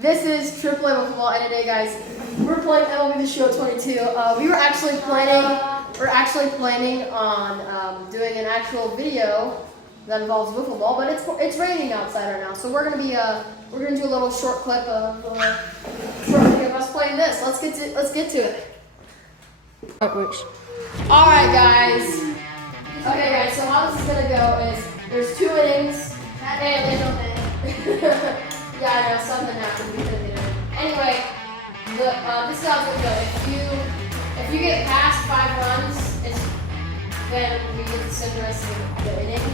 This is AAA football, and today, guys, we're playing MLB The Show 22. We were actually planning on doing an actual video that involves wiffle ball, but it's raining outside right now, so we're gonna do a little short clip of us playing this. Let's get to it. All right, guys. Okay, guys. So how this is gonna go is there's 2 innings, and yeah, I know, something happened. We couldn't get it. Anyway, this is how it's gonna go. If you get past 5 runs, then we get to send the rest of the inning,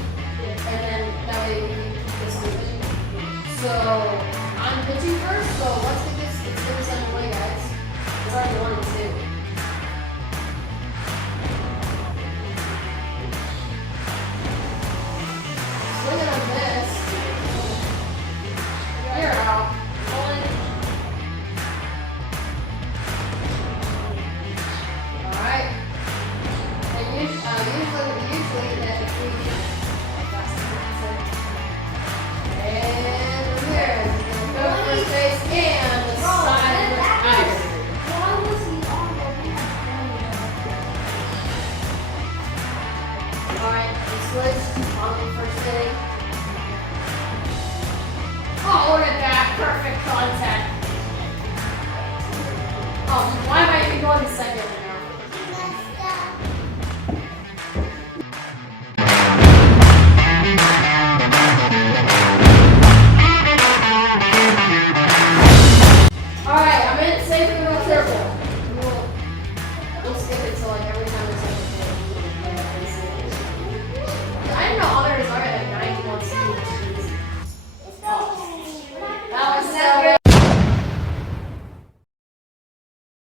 and then that way we keep this moving. So I'm pitching first, so let's get this underway, guys. It's already 1-2. Swinging on this. You're out. Alright. And usually that if we and here, go to first base and the side of the ice. Alright, we switched on the first inning. Oh, look at that. Perfect contact. Oh, why am I even going to second?